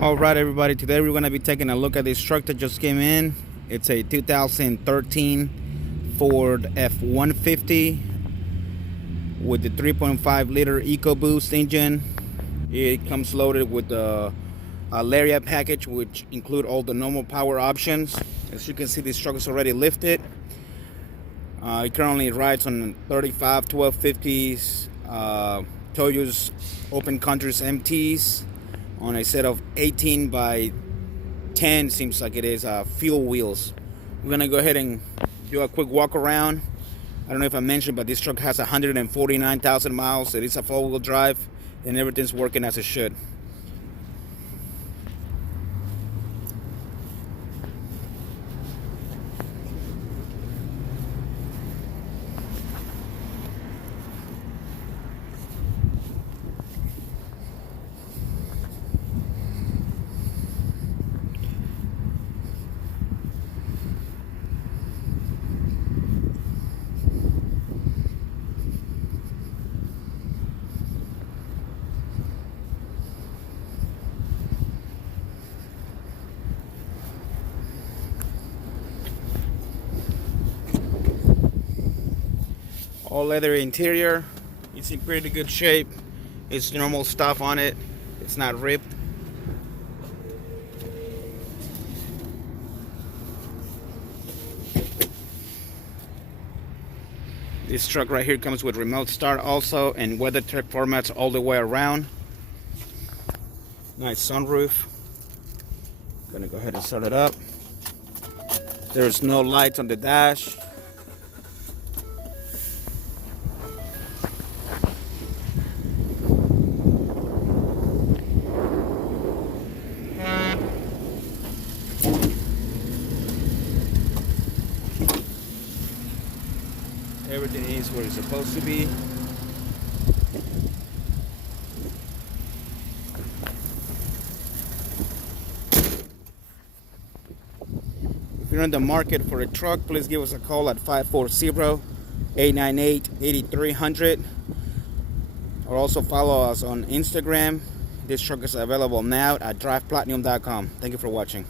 Alright everybody, today we're going to be taking a look at this truck that just came in. It's a 2013 Ford F150 with the 3.5 liter EcoBoost engine. It comes loaded with a Lariat package, which include all the normal power options. As you can see, this truck is already lifted. It currently rides on 35 1250s, Toyo's Open Countries MTs on a set of 18 by 10, seems like it is, fuel wheels. We're gonna go ahead and do a quick walk around. I don't know if I mentioned, but this truck has 149,000 miles. It is a four-wheel drive and everything's working as it should. All leather interior. It's in pretty good shape. It's normal stuff on it. It's not ripped. This truck right here comes with remote start also, and WeatherTech formats all the way around. Nice sunroof. Gonna go ahead and start it up. There's no lights on the dash. Everything is where it's supposed to be. If you're in the market for a truck, please give us a call at 540-898-8300, or also follow us on Instagram. This truck is available now at driveplatinum.com. Thank you for watching.